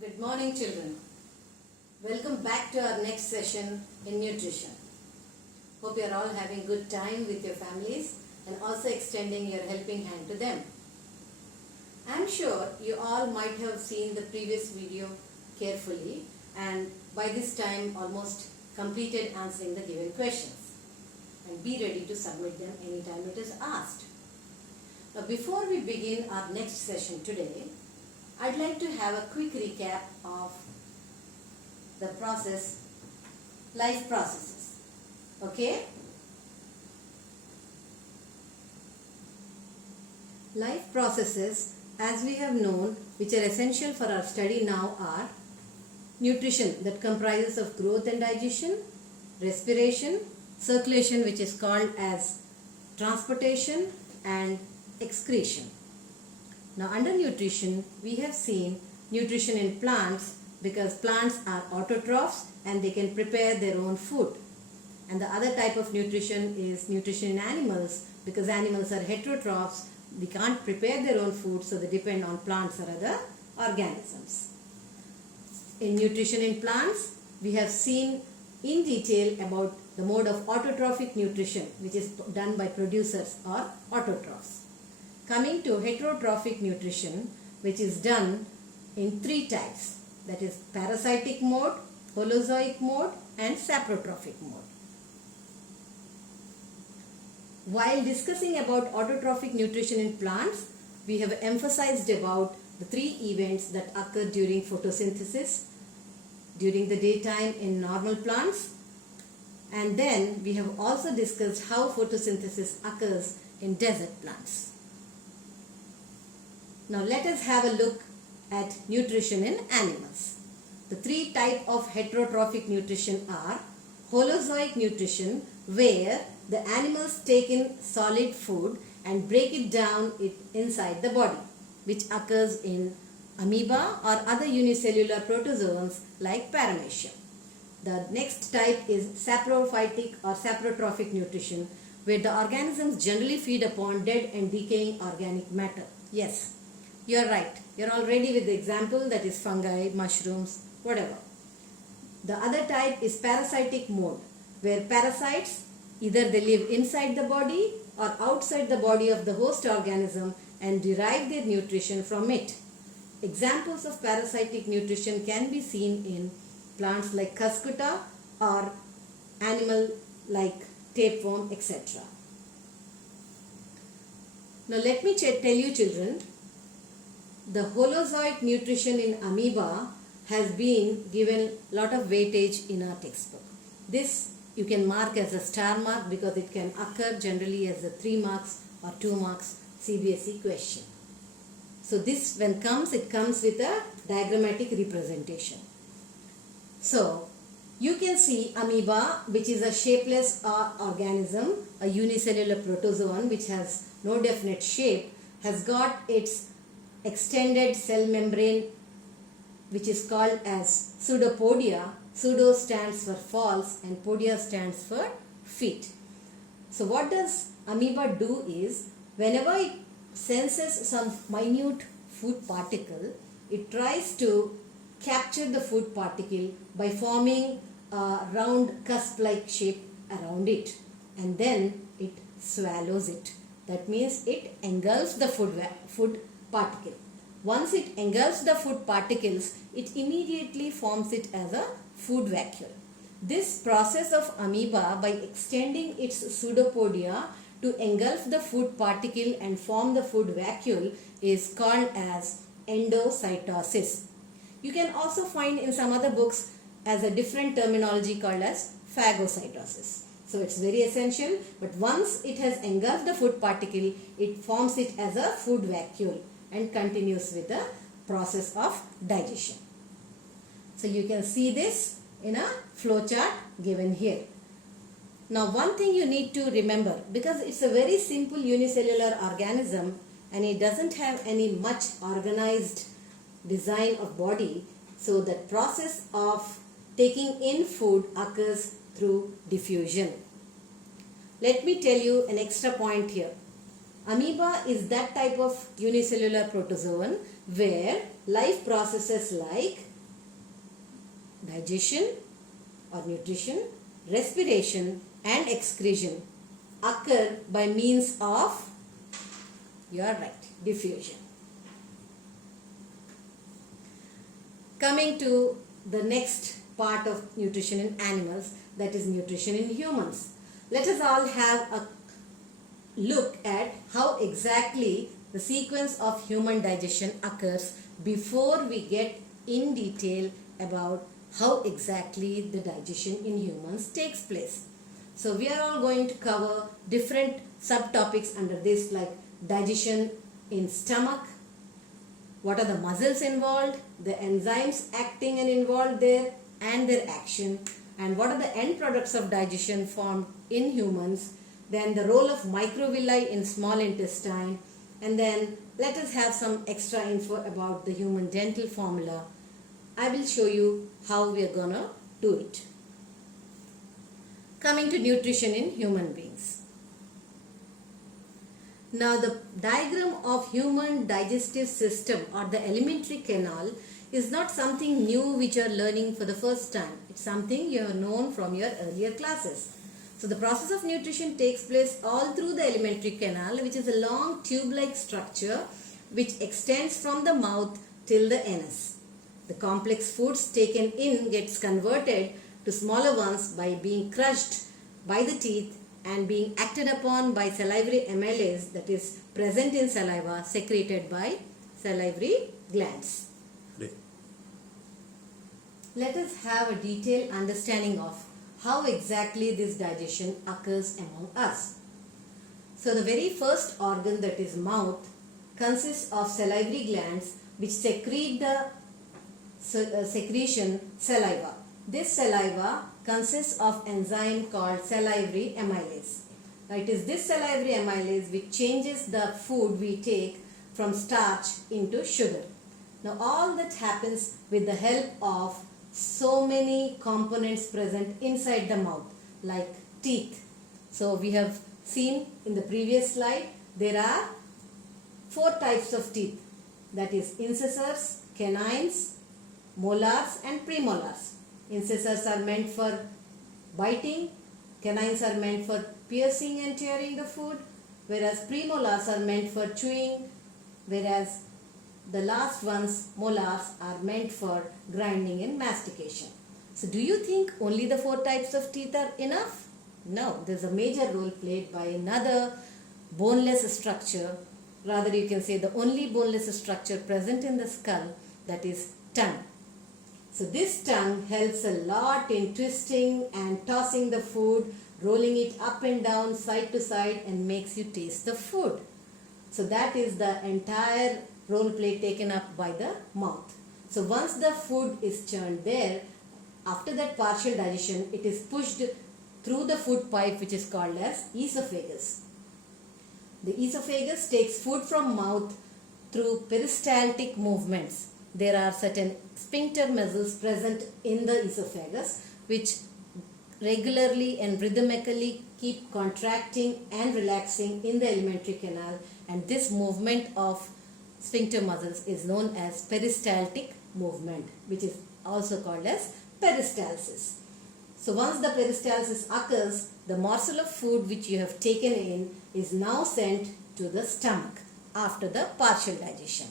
Good morning, children. Welcome back to our next session in nutrition. Hope you are all having good time with your families and also extending your helping hand to them. I am sure you all might have seen the previous video carefully and by this time almost completed answering the given questions, and be ready to submit them anytime it is asked. Now, before we begin our next session today, I'd like to have a quick recap of the life processes. Okay? Life processes, as we have known, which are essential for our study now are nutrition, that comprises of growth and digestion, respiration, circulation, which is called as transportation, and excretion. Now, under nutrition, we have seen nutrition in plants because plants are autotrophs and they can prepare their own food. And the other type of nutrition is nutrition in animals because animals are heterotrophs. They can't prepare their own food, so they depend on plants or other organisms. In nutrition in plants, we have seen in detail about the mode of autotrophic nutrition, which is done by producers or autotrophs. Coming to heterotrophic nutrition, which is done in three types, that is parasitic mode, holozoic mode, and saprotrophic mode. While discussing about autotrophic nutrition in plants, we have emphasized about the three events that occur during photosynthesis, during the daytime in normal plants, and then we have also discussed how photosynthesis occurs in desert plants. Now let us have a look at nutrition in animals. The three types of heterotrophic nutrition are holozoic nutrition, where the animals take in solid food and break it down inside the body, which occurs in amoeba or other unicellular protozoans like paramecium. The next type is saprophytic or saprotrophic nutrition, where the organisms generally feed upon dead and decaying organic matter. Yes, you are right. You are all ready with the example, that is fungi, mushrooms, whatever. The other type is parasitic mode, where parasites either they live inside the body or outside the body of the host organism and derive their nutrition from it. Examples of parasitic nutrition can be seen in plants like cuscuta or animal like tapeworm, etc. Now let me tell you, children, the holozoic nutrition in amoeba has been given a lot of weightage in our textbook. This you can mark as a star mark because it can occur generally as a 3 marks or 2 marks CBSE question. So this when comes, it comes with a diagrammatic representation. So you can see amoeba, which is a shapeless organism, a unicellular protozoan which has no definite shape, has got its extended cell membrane, which is called as pseudopodia. Pseudo stands for false and podia stands for feet. So what does amoeba do is, whenever it senses some minute food particle, it tries to capture the food particle by forming a round cusp-like shape around it, and then it swallows it. That means it engulfs the food particle. Once it engulfs the food particles, it immediately forms it as a food vacuole. This process of amoeba, by extending its pseudopodia to engulf the food particle and form the food vacuole, is called as endocytosis. You can also find in some other books as a different terminology called as phagocytosis. So it's very essential, but once it has engulfed the food particle, it forms it as a food vacuole and continues with the process of digestion. So you can see this in a flowchart given here. Now one thing you need to remember, because it's a very simple unicellular organism and it doesn't have any much organized design of body, so that process of taking in food occurs through diffusion. Let me tell you an extra point here. Amoeba is that type of unicellular protozoan where life processes like digestion or nutrition, respiration and excretion occur by means of, you are right, diffusion. Coming to the next part of nutrition in animals, that is nutrition in humans. Let us all have a look at how exactly the sequence of human digestion occurs before we get in detail about how exactly the digestion in humans takes place. So we are all going to cover different subtopics under this, like digestion in stomach, what are the muscles involved, the enzymes acting and involved there and their action, and what are the end products of digestion formed in humans, then the role of microvilli in small intestine, and then let us have some extra info about the human dental formula. I will show you how we are gonna do it. Coming to nutrition in human beings. Now the diagram of human digestive system or the alimentary canal is not something new which you are learning for the first time. It's something you have known from your earlier classes. So the process of nutrition takes place all through the alimentary canal, which is a long tube-like structure which extends from the mouth till the anus. The complex foods taken in gets converted to smaller ones by being crushed by the teeth and being acted upon by salivary amylase, that is present in saliva, secreted by salivary glands. Let us have a detailed understanding of how exactly this digestion occurs among us. So the very first organ, that is mouth, consists of salivary glands which secrete the secretion saliva. This saliva consists of enzyme called salivary amylase. Now it is this salivary amylase which changes the food we take from starch into sugar. Now all that happens with the help of so many components present inside the mouth, like teeth. So we have seen in the previous slide, there are 4 types of teeth, that is incisors, canines, molars and premolars. Incisors are meant for biting, canines are meant for piercing and tearing the food, whereas premolars are meant for chewing, whereas the last ones, molars, are meant for grinding and mastication. So do you think only the 4 types of teeth are enough? No, there is a major role played by another boneless structure, rather you can say the only boneless structure present in the skull, that is tongue. So this tongue helps a lot in twisting and tossing the food, rolling it up and down, side to side, and makes you taste the food. So that is the entire role play taken up by the mouth. So once the food is churned there, after that partial digestion, it is pushed through the food pipe which is called as esophagus. The esophagus takes food from mouth through peristaltic movements. There are certain sphincter muscles present in the esophagus which regularly and rhythmically keep contracting and relaxing in the alimentary canal, and this movement of sphincter muscles is known as peristaltic movement, which is also called as peristalsis. So once the peristalsis occurs, the morsel of food which you have taken in is now sent to the stomach after the partial digestion.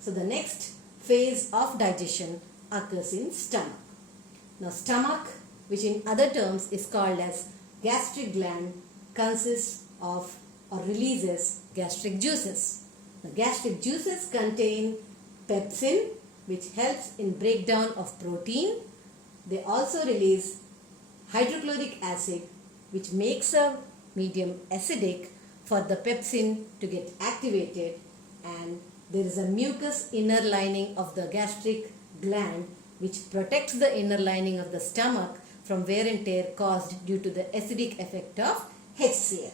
So the next phase of digestion occurs in stomach. Now stomach, which in other terms is called as gastric gland, consists of or releases gastric juices. The gastric juices contain pepsin, which helps in breakdown of protein. They also release hydrochloric acid, which makes a medium acidic for the pepsin to get activated, and there is a mucus inner lining of the gastric gland which protects the inner lining of the stomach from wear and tear caused due to the acidic effect of HCl.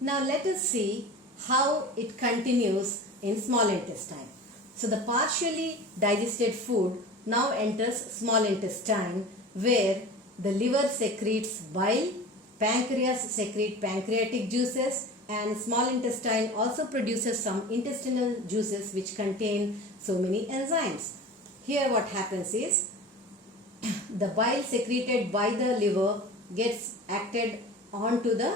Now let us see how it continues in small intestine. So the partially digested food now enters small intestine, where the liver secretes bile, pancreas secrete pancreatic juices, and small intestine also produces some intestinal juices which contain so many enzymes. Here what happens is the bile secreted by the liver gets acted onto the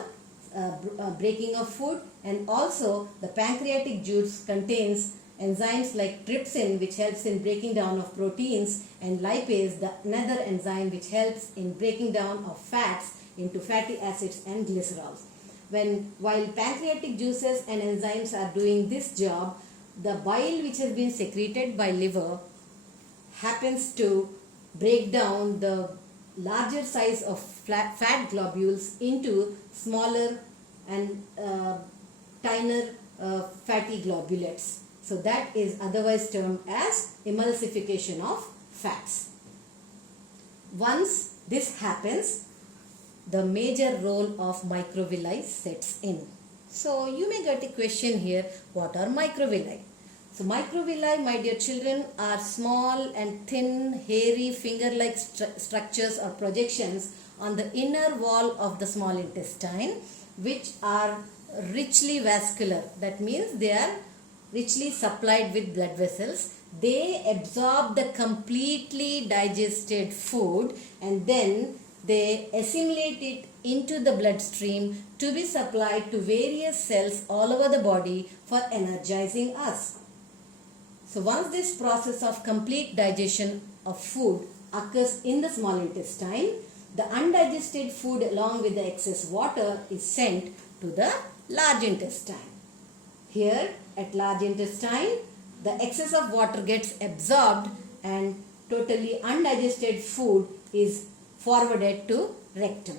breaking of food, and also the pancreatic juice contains enzymes like trypsin which helps in breaking down of proteins, and lipase, the another enzyme which helps in breaking down of fats into fatty acids and glycerols. While pancreatic juices and enzymes are doing this job, the bile which has been secreted by liver happens to break down the larger size of fat globules into smaller and tinier fatty globulates. So that is otherwise termed as emulsification of fats. Once this happens, the major role of microvilli sets in. So you may get a question here, what are microvilli? So microvilli, my dear children, are small and thin, hairy, finger-like structures or projections on the inner wall of the small intestine, which are richly vascular. That means they are richly supplied with blood vessels. They absorb the completely digested food and then they assimilate it into the bloodstream to be supplied to various cells all over the body for energizing us. So once this process of complete digestion of food occurs in the small intestine, the undigested food along with the excess water is sent to the large intestine. Here at large intestine, the excess of water gets absorbed and totally undigested food is forwarded to rectum.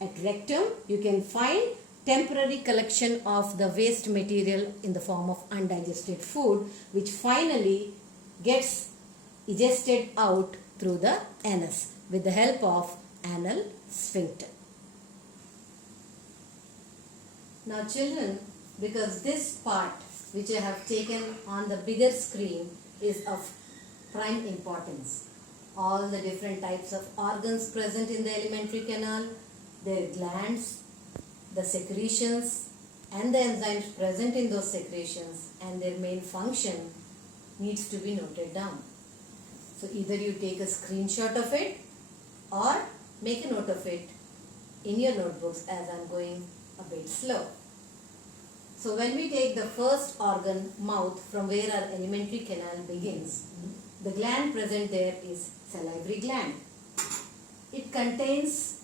At rectum, you can find temporary collection of the waste material in the form of undigested food, which finally gets egested out through the anus with the help of anal sphincter. Now children, because this part which I have taken on the bigger screen is of prime importance. All the different types of organs present in the alimentary canal, their glands, the secretions and the enzymes present in those secretions and their main function needs to be noted down. So either you take a screenshot of it or make a note of it in your notebooks as I am going a bit slow. So when we take the first organ, mouth, from where our alimentary canal begins, the gland present there is salivary gland. It contains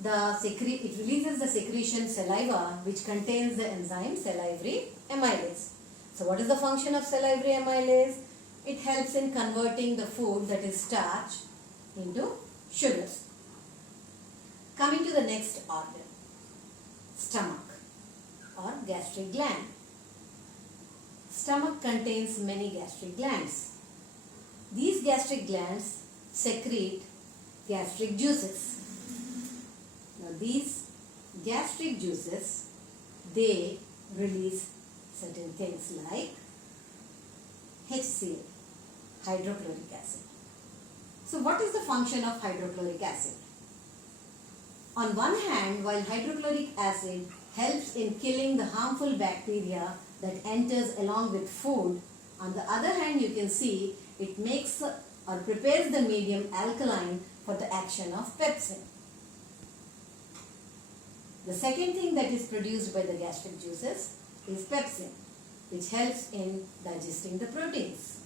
it releases the secretion saliva which contains the enzyme salivary amylase. So what is the function of salivary amylase? It helps in converting the food, that is starch, into sugars. Coming to the next organ, stomach or gastric gland. Stomach contains many gastric glands. These gastric glands secrete gastric juices. Now these gastric juices, they release certain things like HCl, hydrochloric acid. So what is the function of hydrochloric acid? On one hand, while hydrochloric acid helps in killing the harmful bacteria that enters along with food, on the other hand you can see it makes or prepares the medium alkaline for the action of pepsin. The second thing that is produced by the gastric juices is pepsin, which helps in digesting the proteins.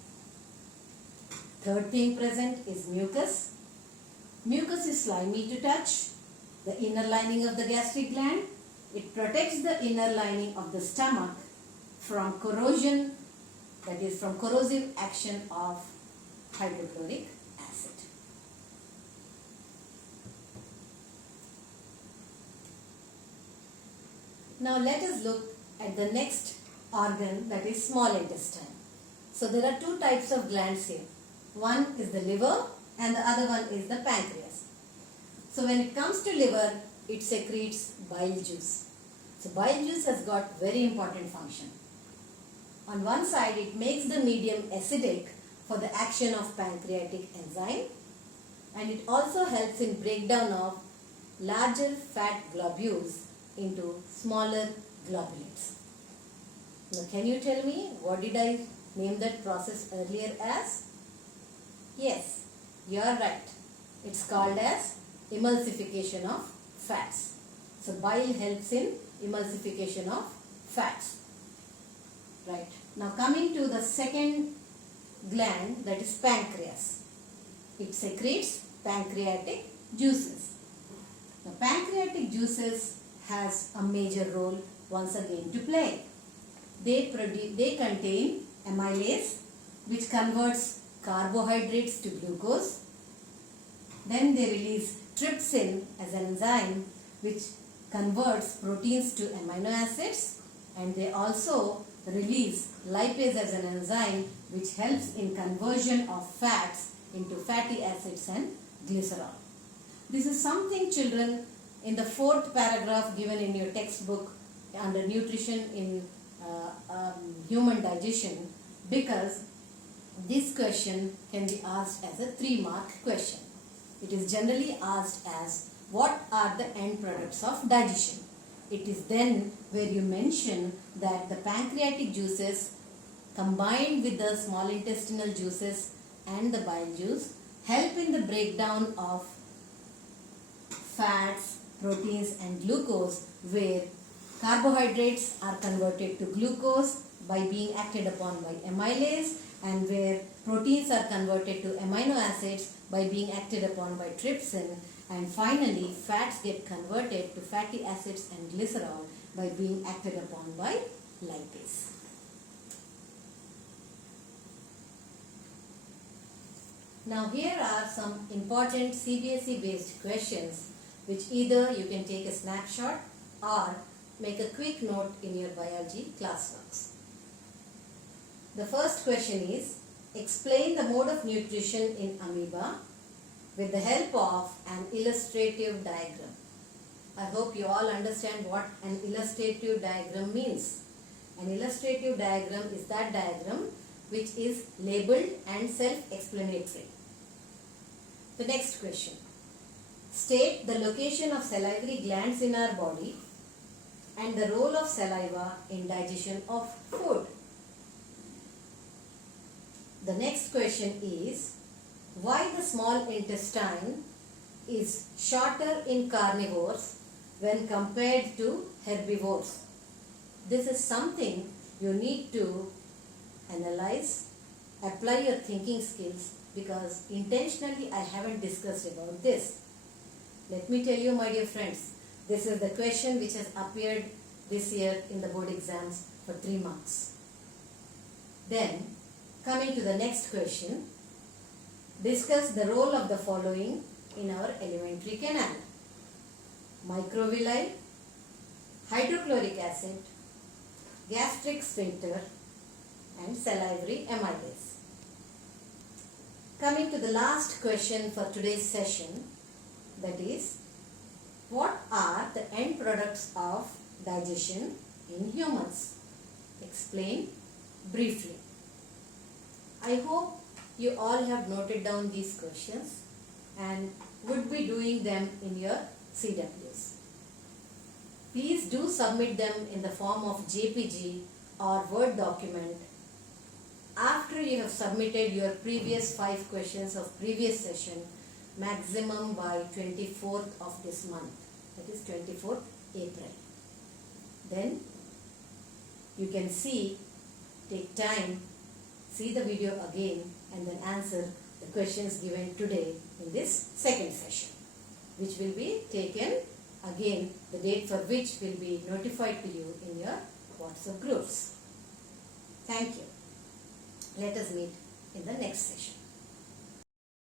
Third thing present is mucus. Mucus is slimy to touch, the inner lining of the gastric gland. It protects the inner lining of the stomach from corrosion, that is from corrosive action of hydrochloric acid. Now let us look at the next organ, that is small intestine. So there are two types of glands here. One is the liver and the other one is the pancreas. So when it comes to liver, it secretes bile juice. So bile juice has got very important function. On one side, it makes the medium acidic for the action of pancreatic enzyme, and it also helps in breakdown of larger fat globules into smaller globulates. Now can you tell me what did I name that process earlier as? Yes, you are right. It's called as emulsification of fats. So bile helps in emulsification of fats. Right. Now coming to the second gland, that is pancreas. It secretes pancreatic juices. The pancreatic juices has a major role once again to play. They contain amylase, which converts carbohydrates to glucose. Then they release trypsin as an enzyme which converts proteins to amino acids, and they also release lipase as an enzyme which helps in conversion of fats into fatty acids and glycerol. This is something, children, in the 4th paragraph given in your textbook under nutrition in human digestion, because this question can be asked as a 3-mark question. It is generally asked as what are the end products of digestion. It is then where you mention that the pancreatic juices combined with the small intestinal juices and the bile juice help in the breakdown of fats, proteins and glucose, where carbohydrates are converted to glucose by being acted upon by amylase, and where proteins are converted to amino acids by being acted upon by trypsin, and finally fats get converted to fatty acids and glycerol by being acted upon by lipase. Now here are some important CBSE based questions which either you can take a snapshot or make a quick note in your biology classworks. The first question is, explain the mode of nutrition in amoeba with the help of an illustrative diagram. I hope you all understand what an illustrative diagram means. An illustrative diagram is that diagram which is labeled and self-explanatory. The next question. State the location of salivary glands in our body and the role of saliva in digestion of food. The next question is, why the small intestine is shorter in carnivores when compared to herbivores. This is something you need to analyze, apply your thinking skills, because intentionally I haven't discussed about this. Let me tell you, my dear friends, this is the question which has appeared this year in the board exams for 3 marks. Then, coming to the next question, discuss the role of the following in our alimentary canal: microvilli, hydrochloric acid, gastric sphincter, and salivary amylase. Coming to the last question for today's session, that is, what are the end products of digestion in humans? Explain briefly. I hope you all have noted down these questions and would be doing them in your CWs. Please do submit them in the form of JPG or Word document after you have submitted your previous 5 questions of previous session, maximum by 24th of this month, that is 24th April. Then you can take time, see the video again and then answer the questions given today in this second session, which will be taken again, the date for which will be notified to you in your WhatsApp groups. Thank you. Let us meet in the next session.